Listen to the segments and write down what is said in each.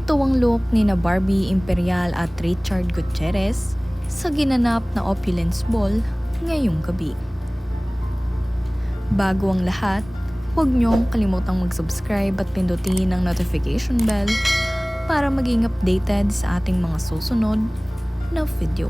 Ito ang look ni na Barbie Imperial at Richard Gutierrez sa ginanap na opulence ball ngayong gabi. Bago ang lahat, huwag niyong kalimutang mag-subscribe at pindutin ang notification bell para maging updated sa ating mga susunod na video.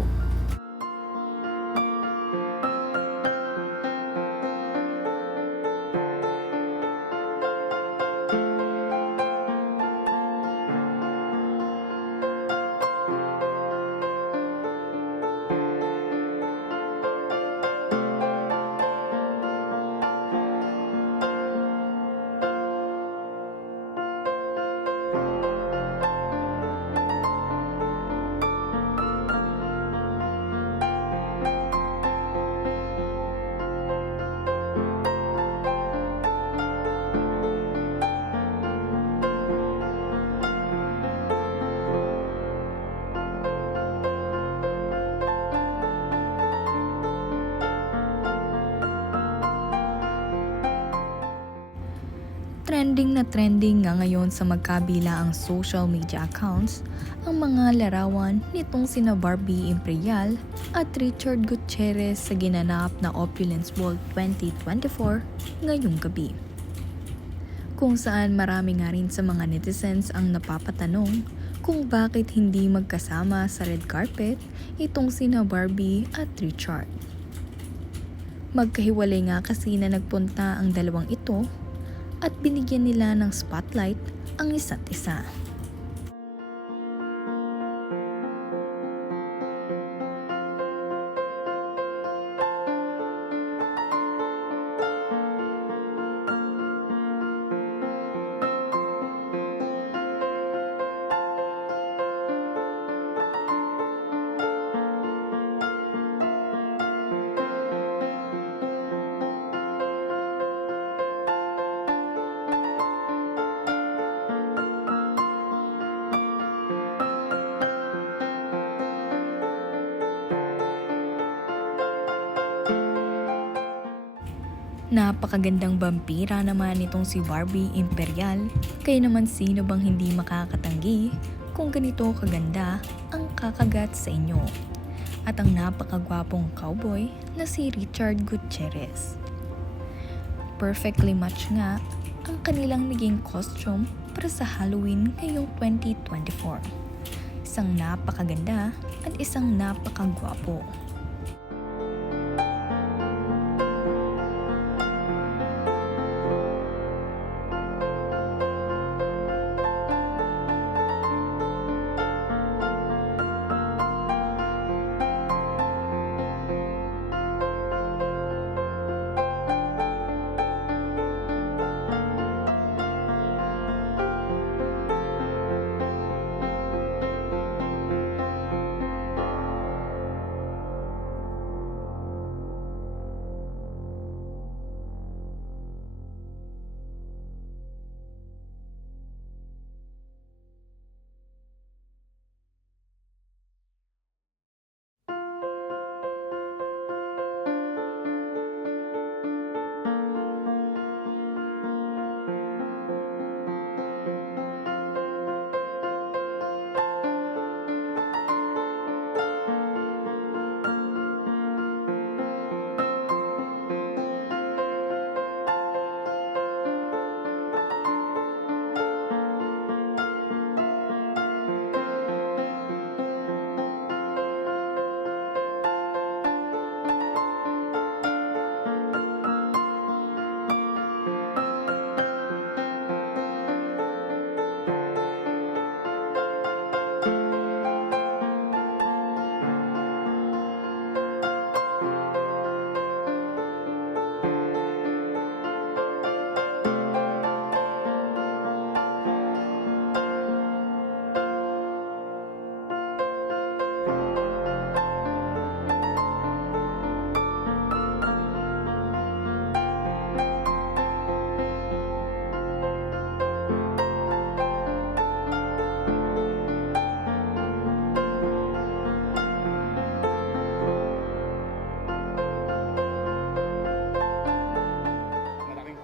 Trending nga ngayon sa magkabilaang social media accounts ang mga larawan nitong sina Barbie Imperial at Richard Gutierrez sa ginanap na Opulence Ball 2024 ngayong gabi. Kung saan marami nga rin sa mga netizens ang napapatanong kung bakit hindi magkasama sa red carpet itong sina Barbie at Richard. Magkahiwalay nga kasi na nagpunta ang dalawang ito at binigyan nila ng spotlight ang isa't isa. Napakagandang vampira naman itong si Barbie Imperial, kaya naman sino bang hindi makakatanggi kung ganito kaganda ang kakagat sa inyo. At ang napakagwapong cowboy na si Richard Gutierrez. Perfectly match nga ang kanilang naging costume para sa Halloween ngayong 2024. Isang napakaganda at isang napakagwapo.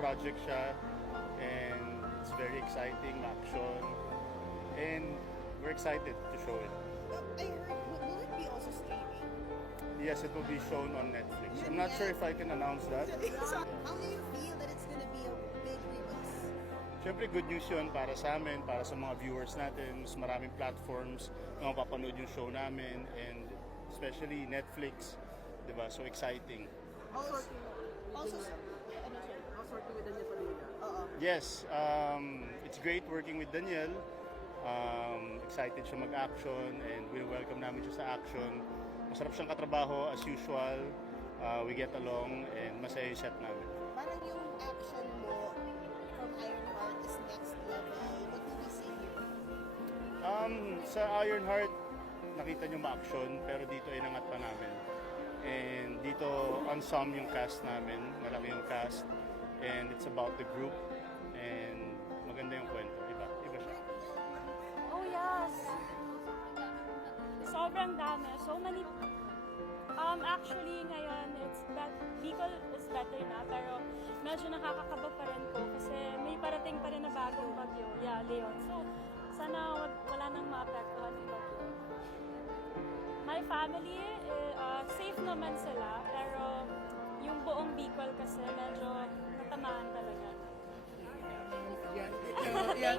project siya and it's very exciting, action, and excited to show it. I heard, will it be also streaming? Yes, it will be shown on Netflix. I'm not sure if I can announce that. So, how do you feel that it's gonna be a big release? Siyempre, good news yun para sa amin, para sa mga viewers natin. Mas maraming platforms na mapapanood yung show namin, and especially Netflix, di ba? So exciting. Also, ano sir? How's working with Daniel Padilla? Oo. Yes, it's great working with Daniel. Excited siya mag-action, and we welcome namin siya sa action. Masarap siyang katrabaho as usual. We get along, and masaya yung set namin. Parang yung action mo from Ironheart is next level. What do we see here? Sa Ironheart, nakita niyo ma-action, pero dito ay nangat pa namin. And dito, ensemble yung cast namin. Malaki yung cast. And it's about the group. And maganda yung kwento. Iba siya. Oh yes. Sobrang dami. So many. Actually ngayon it's that Bicol is better na, pero medyo nakakakaba pa rin po kasi may parating pa rin na bagong bagyo. Yeah, Leon. So sana wala nang maapektuhan yung bagyo. My family, safe naman sila, pero yung buong Bicol kasi medyo natamaan talaga. Yan.